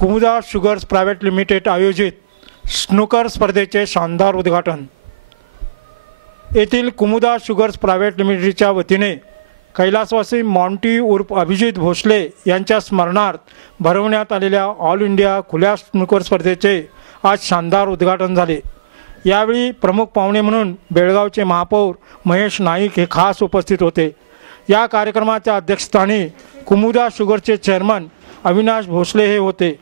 Kumuda sugars private limited आयोजित snooker स्पर्धेचे शानदार उद्घाटन। येथील कुमुदा शुगर्स प्रायव्हेट लिमिटेडच्या वतीने कैलासवासी मॉन्टी उर्फ अभिजित भोसले यांच्या स्मरणार्थ भरवण्यात आलेल्या ऑल इंडिया खुल्या स्नूकर स्पर्धेचे आज शानदार उद्घाटन झाले। यावेळी प्रमुख पाहुणे म्हणून बेळगावचे महापौर महेश नाईक हे खास उपस्थित होते। या कार्यक्रमाच्या अध्यक्षस्थानी कुमुदा शुगरचे चेअरमन अविनाश भोसले हे होते।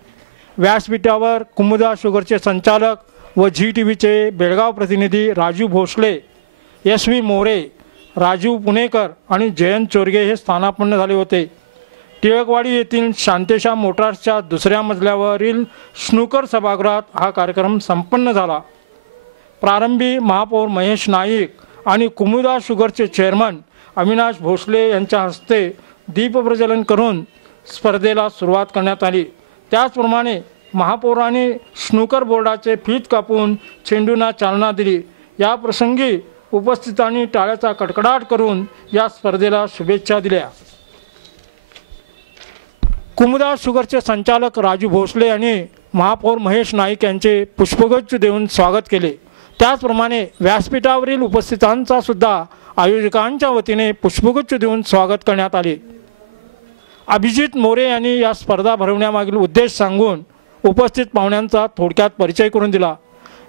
व्यासपीठावर कुमुदा शुगरचे संचालक व झी टीव्हीचे बेळगाव प्रतिनिधी राजू भोसले, एस.व्ही. मोरे, राजू पुणेकर आणि जयंत चोरगे हे स्थानापन्न झाले होते। टिळकवाडी येथील शांतेशा मोटार्सच्या दुसऱ्या मजल्यावरील स्नूकर सभागृहात हा कार्यक्रम संपन्न झाला। प्रारंभी महापौर महेश नाईक आणि कुमुदा शुगरचे चेअरमन अविनाश भोसले यांच्या हस्ते दीपप्रज्वलन करून स्पर्धेला सुरुवात करण्यात आली। त्याचप्रमाणे महापौरांनी स्नूकर बोर्डाचे फीत कापून चेंडूंना चालना दिली। या प्रसंगी उपस्थितांनी टाळ्याचा कडकडाट करून या स्पर्धेला शुभेच्छा दिल्या। कुमुदा शुगरचे संचालक राजू भोसले यांनी महापौर महेश नाईक यांचे पुष्पगुच्छ देऊन स्वागत केले। त्याचप्रमाणे व्यासपीठावरील उपस्थितांचा सुद्धा आयोजकांच्या वतीने पुष्पगुच्छ देऊन स्वागत करण्यात आले। अभिजित मोरे यांनी या स्पर्धा भरवण्यामागील उद्देश सांगून उपस्थित पाहुण्यांचा थोडक्यात परिचय करून दिला।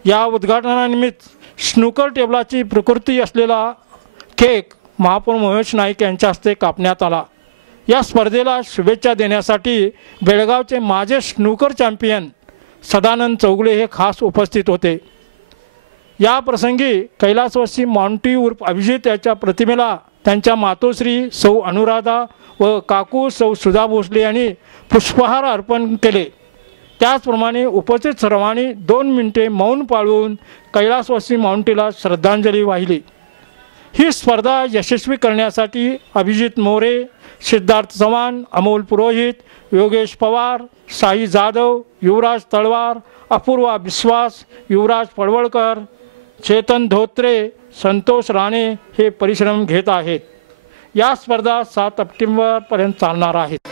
या उद्घाटनानिमित्त स्नूकर टेबलाची प्रकृती असलेला केक महापौर महेश नाईक यांच्या हस्ते कापण्यात आला। या स्पर्धेला शुभेच्छा देण्यासाठी बेळगावचे माजी स्नूकर चॅम्पियन सदानंद चौगुले हे खास उपस्थित होते। या प्रसंगी कैलासवासी मॉन्टी उर्फ अभिजित याच्या प्रतिमेला त्यांच्या मातोश्री सौ अनुराधा व काकू सौ सुधा भोसले यांनी पुष्पहार अर्पण केले। त्याचप्रमाणे उपस्थित सर्वांनी 2 मिनिटे मौन पाळून कैलासवासी मॉन्टीला श्रद्धांजली वाहिली। ही स्पर्धा यशस्वी करण्यासाठी अभिजित मोरे, सिद्धार्थ चव्हाण, अमोल पुरोहित, योगेश पवार, साई जाधव, युवराज तळवार, अपूर्वा विश्वास, युवराज पडवळकर, चेतन धोत्रे, संतोष राणे हे परिश्रम घेत आहेत। या स्पर्धा 7 सप्टेंबरपर्यंत चालणार आहेत।